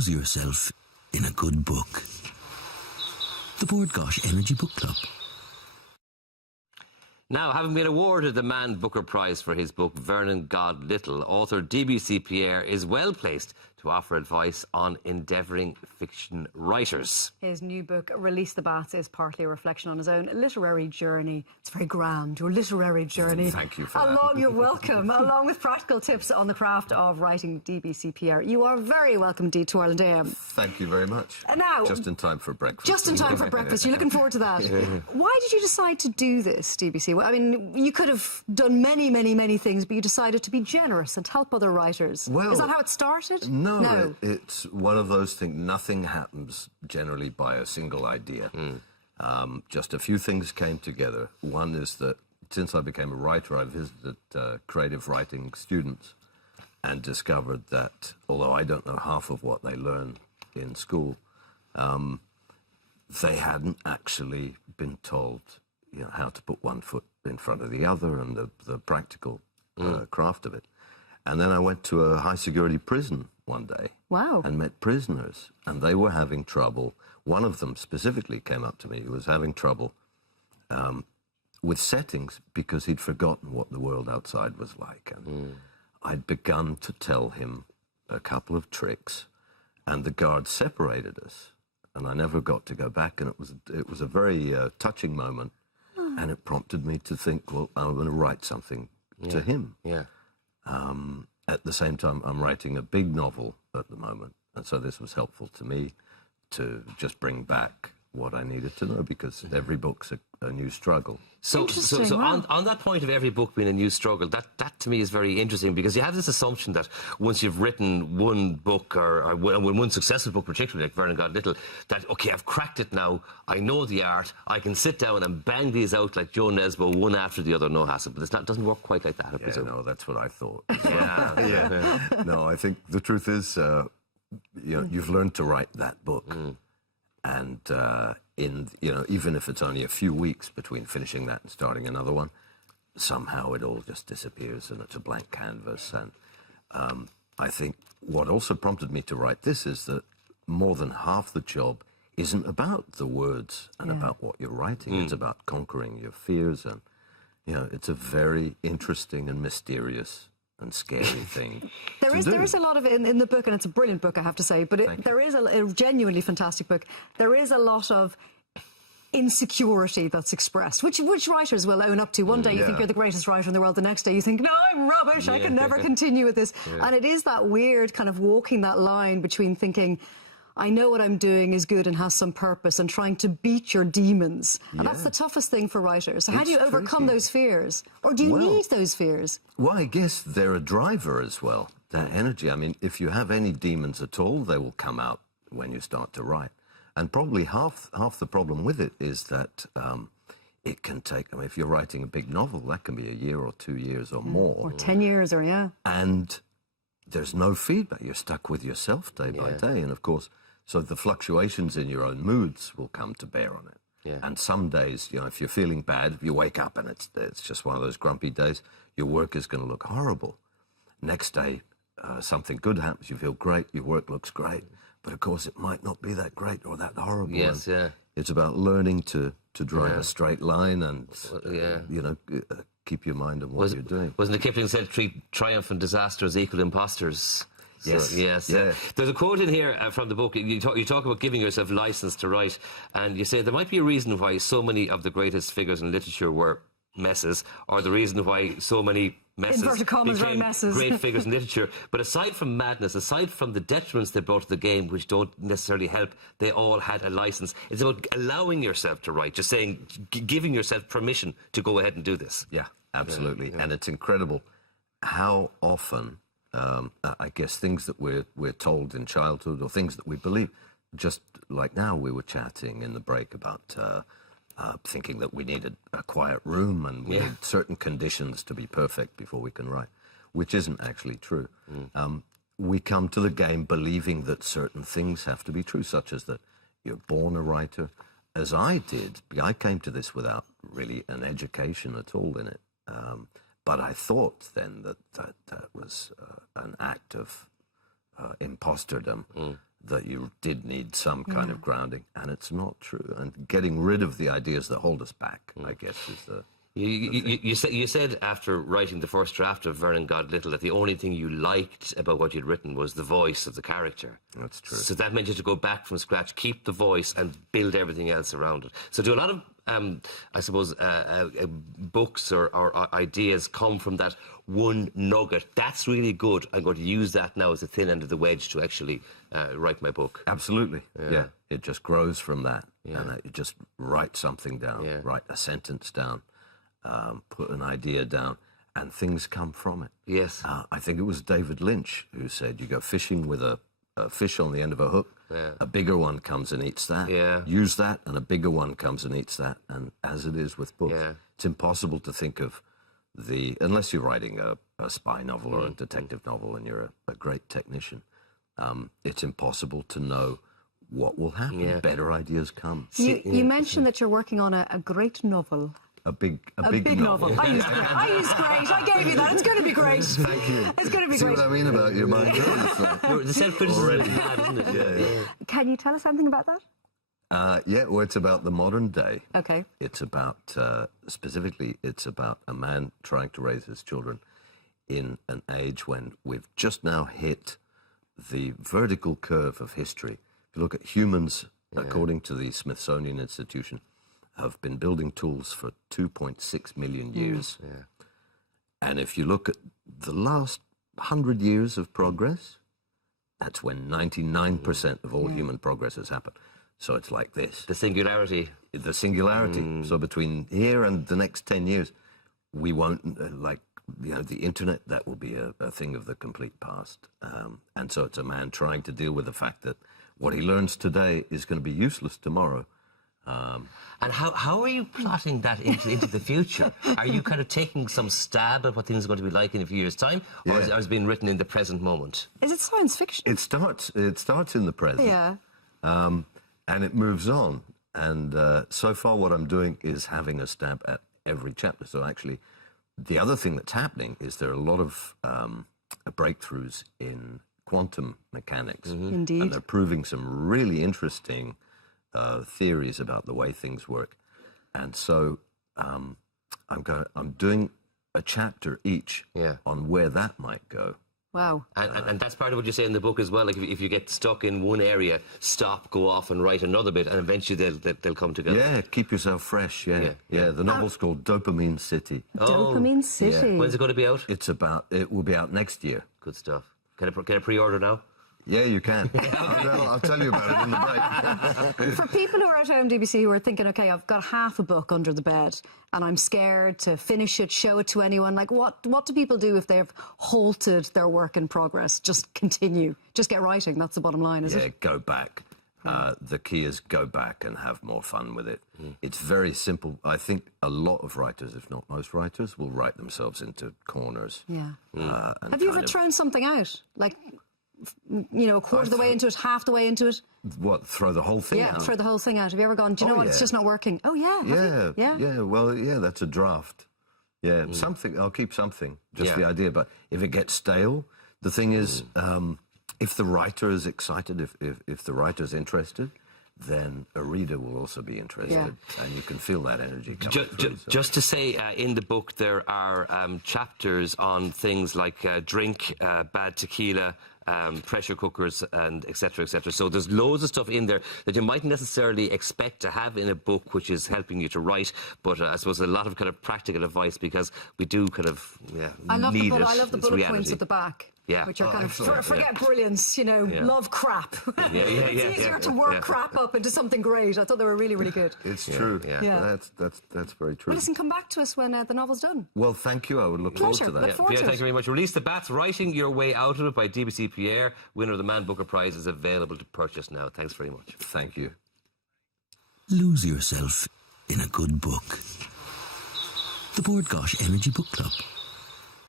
Lose yourself in a good book. The Bord Gáis Energy Book Club. Now, having been awarded the Man Booker Prize for his book Vernon God Little, author DBC Pierre is well placed to offer advice on endeavouring fiction writers. His new book, Release the Bats, is partly a reflection on his own literary journey. It's very grand, your literary journey. Thank you for that. You're welcome. Along with practical tips on the craft of writing, DBC Pierre. You are very welcome, indeed, to Ireland AM. Thank you very much. Now, just in time for breakfast. Just in time for breakfast. You're looking forward to that. Why did you decide to do this, DBC? Well, I mean, you could have done many things, but you decided to be generous and help other writers. Well, is that how it started? No. It's one of those things. Nothing happens generally by a single idea. Just a few things came together. One is that since I became a writer, I visited creative writing students and discovered that, although I don't know half of what they learn in school, they hadn't actually been told, how to put one foot in front of the other and the practical craft of it. And then I went to a high-security prison one day. Wow. And met prisoners, and they were having trouble. One of them specifically came up to me, who was having trouble with settings because he'd forgotten what the world outside was like. And I'd begun to tell him a couple of tricks, and the guards separated us, and I never got to go back, and it was a very touching moment, and it prompted me to think, well, I'm going to write something to him. Yeah. At the same time, I'm writing a big novel at the moment, and so this was helpful to me to just bring back what I needed to know, because every book's a new struggle. So Wow. on that point of every book being a new struggle, that to me is very interesting, because you have this assumption that once you've written one book, or one successful book, particularly like Vernon God Little, that, OK, I've cracked it now, I know the art, I can sit down and bang these out like Joe Nesbo, one after the other, no hassle. But it doesn't work quite like that, I presume. No, that's what I thought. Yeah. No, I think the truth is, you've learned to write that book. And even if it's only a few weeks between finishing that and starting another one, somehow it all just disappears and it's a blank canvas. And I think what also prompted me to write this is that more than half the job isn't about the words and about what you're writing. It's about conquering your fears, and it's a very interesting and mysterious and scary thing. There is a lot of it in the book, and it's a brilliant book, I have to say, but there is a genuinely fantastic book. There is a lot of insecurity that's expressed, which writers will own up to. One day you think you're the greatest writer in the world, the next day you think, no, I'm rubbish, I can never continue with this. And it is that weird kind of walking that line between thinking, I know what I'm doing is good and has some purpose, and trying to beat your demons. And that's the toughest thing for writers. So how do you overcome those fears? Or do you need those fears? Well, I guess they're a driver as well, that energy. I mean, if you have any demons at all, they will come out when you start to write. And probably half the problem with it is that it can take, if you're writing a big novel, that can be a year or 2 years or more. Or 10 years, or And there's no feedback. You're stuck with yourself day by day. And of course, so the fluctuations in your own moods will come to bear on it. Yeah. And some days, if you're feeling bad, you wake up and it's just one of those grumpy days, your work is going to look horrible. Next day, something good happens, you feel great, your work looks great. But of course, it might not be that great or that horrible. Yes, It's about learning to draw a straight line and, keep your mind on what you're doing. Wasn't it Kipling said, treat triumph and disaster as equal imposters? Yes. So, yes. There's a quote in here from the book. You talk about giving yourself license to write, and you say there might be a reason why so many of the greatest figures in literature were messes, or the reason why so many messes inverted commas, became messes. great figures in literature. But aside from madness, aside from the detriments they brought to the game, which don't necessarily help, they all had a license. It's about allowing yourself to write, just saying, giving yourself permission to go ahead and do this. Yeah, absolutely. And it's incredible how often I guess things that we're told in childhood, or things that we believe, just like now we were chatting in the break about thinking that we needed a quiet room and we need certain conditions to be perfect before we can write, which isn't actually true. We come to the game believing that certain things have to be true, such as that you're born a writer, as I did. I came to this without really an education at all in it. But I thought then that was an act of imposterdom. that you did need some kind of grounding, and it's not true. And getting rid of the ideas that hold us back, I guess, is the... You said after writing the first draft of Vernon God Little that the only thing you liked about what you'd written was the voice of the character. That's true. So that meant you had to go back from scratch, keep the voice, and build everything else around it. So do a lot of, I suppose, books or ideas come from that one nugget? That's really good. I'm going to use that now as the thin end of the wedge to actually write my book. Absolutely. Yeah. It just grows from that. And you just write something down, write a sentence down. Put an idea down, and things come from it. Yes. I think it was David Lynch who said, you go fishing with a fish on the end of a hook, a bigger one comes and eats that. Use that, and a bigger one comes and eats that. And as it is with books, it's impossible to think of unless you're writing a spy novel or a detective novel and you're a great technician, it's impossible to know what will happen. Better ideas come. You mentioned that you're working on a great novel. A big novel. I used great. I gave you that. It's going to be great. Thank you. It's going to be See great. what I mean about you, Mike? The self-criticism is bad, isn't it? Can you tell us something about that? Well, it's about the modern day. Okay. It's about, specifically, it's about a man trying to raise his children in an age when we've just now hit the vertical curve of history. If you look at humans, according to the Smithsonian Institution, have been building tools for 2.6 million years. And if you look at the last 100 years of progress, that's when 99% of all human progress has happened. So it's like this. The singularity. The singularity. So between here and the next 10 years, we won't, the internet, that will be a thing of the complete past. And so it's a man trying to deal with the fact that what he learns today is going to be useless tomorrow. And how are you plotting that into the future? Are you kind of taking some stab at what things are going to be like in a few years' time, or is it being written in the present moment? Is it science fiction? It starts in the present. Yeah. And it moves on. And so far what I'm doing is having a stab at every chapter. So actually, the other thing that's happening is there are a lot of breakthroughs in quantum mechanics. Indeed. And they're proving some really interesting theories about the way things work. And so I'm doing a chapter each on where that might go. Wow. And that's part of what you say in the book as well. Like if you get stuck in one area, stop, go off and write another bit, and eventually they'll come together. Yeah, keep yourself fresh. Yeah. The novel's called Dopamine City. Dopamine City. When's it going to be out? It will be out next year. Good stuff. Can I pre-order now? Yeah, you can. I'll tell you about it in the break. For people who are at home, DBC, who are thinking, okay, I've got half a book under the bed and I'm scared to finish it, show it to anyone, like what do people do if they've halted their work in progress? Just continue. Just get writing. That's the bottom line, is it? Yeah, go back. The key is go back and have more fun with it. It's very simple. I think a lot of writers, if not most writers, will write themselves into corners. Yeah. And Have you ever thrown something out? Like, a quarter of the way into it, half the way into it? What, throw the whole thing out? Yeah, throw the whole thing out. Have you ever gone, do you know what, it's just not working? Oh, yeah. Yeah. Well, that's a draft. Yeah, something. I'll keep something, just the idea. But if it gets stale, the thing is, if the writer is excited, if the writer's interested, then a reader will also be interested, and you can feel that energy coming through. Just to say, in the book there are chapters on things like drink, bad tequila, pressure cookers, and etc. etc. So there's loads of stuff in there that you mightn't necessarily expect to have in a book which is helping you to write, but I suppose a lot of kind of practical advice, because we do kind of need it. I love the It's bullet reality. points at the back. Yeah. Which are kind of, forget brilliance, love crap. It's easier to work crap up into something great. I thought they were really, really good. It's true. Yeah. That's very true. Well, listen, come back to us when the novel's done. Well, thank you. I would look forward to that. Look forward to Thank it. you very much. Release the Bats, Writing Your Way Out of It by DBC Pierre, winner of the Man Booker Prize, is available to purchase now. Thanks very much. Thank you. Lose yourself in a good book. The Board Gosh Energy Book Club.